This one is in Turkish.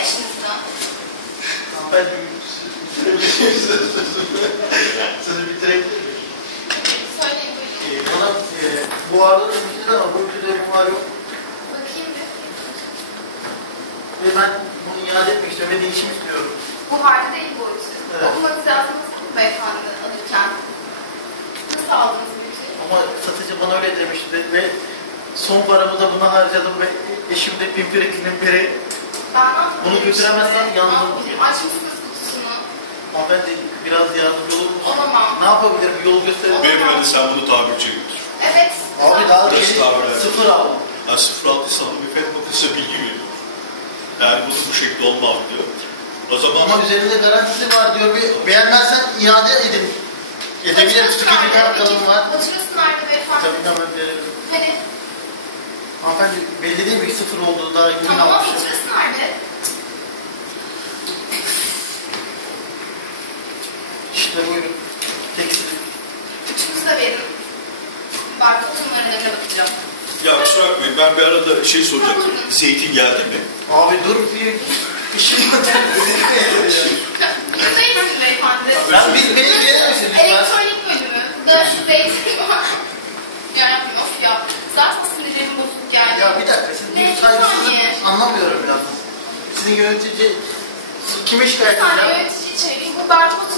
yaşınızda? Ben sözü bitireyim. Söyleyin buyurun. Bana bu arada da bir ama bu ülkede bu var yok. Bakayım bir. Ve ben bunu iade etmek istiyorum ve değişim istiyorum. Bu halde değil boyutu. Evet. Okumak isterseniz beyefendi alırken. Nasıl aldınız müziği? Ama satıcı bana öyle demişti ve son paramı da buna harcadım ve eşim de pimpiriklinin biri. Ben ne yapayım? Bunu götüremezsen yalnız. Ne yapayım? Açmışsınız kutusunu. Hanımefendi biraz yardımcı olur musun? Olamam. Ne yapabilirim? Yol gösterelim. Beyefendi sen bunu tamirciye götür. Evet. Abi daha Burası yeni tabir evet. sıfır aldım. Yani 06'ysa bir fen bakırsa bilgi veriyor. Yani bunu bu şekilde olmaz diyor. O zaman Ama üzerinde garantisi var diyor. Beğenmezsen iade edin. Edebilirim. Tüketici haklarım var. Faturası nerede beyefendi? Tabii hemen verelim. Hani? Hanımefendi belli değil mi? Sıfır olduğu daha yeni Tamam ama almışım. faturası nerede? İşte buyurun. Tekstil. Üçünüzü de verin. Barkod numaralarına bakacağım. ya kusura bakmayın ben bir arada şey soracaktım. Zeytin geldi mi? Abi dur bir işim var. Buradayız beyefendi. Ben beni gelir misin lütfen? Elektronik bölümü. Burada zeytin var. Yani of ya. Zaten sinirlerim bozuk geldi. Ya bir dakika siz Ne, bir bir saygısızlık saniye. anlamıyorum biraz. Sizin yönetici kime şikayet Bir saniye edeceğim? yönetici içeriği. Bu barkod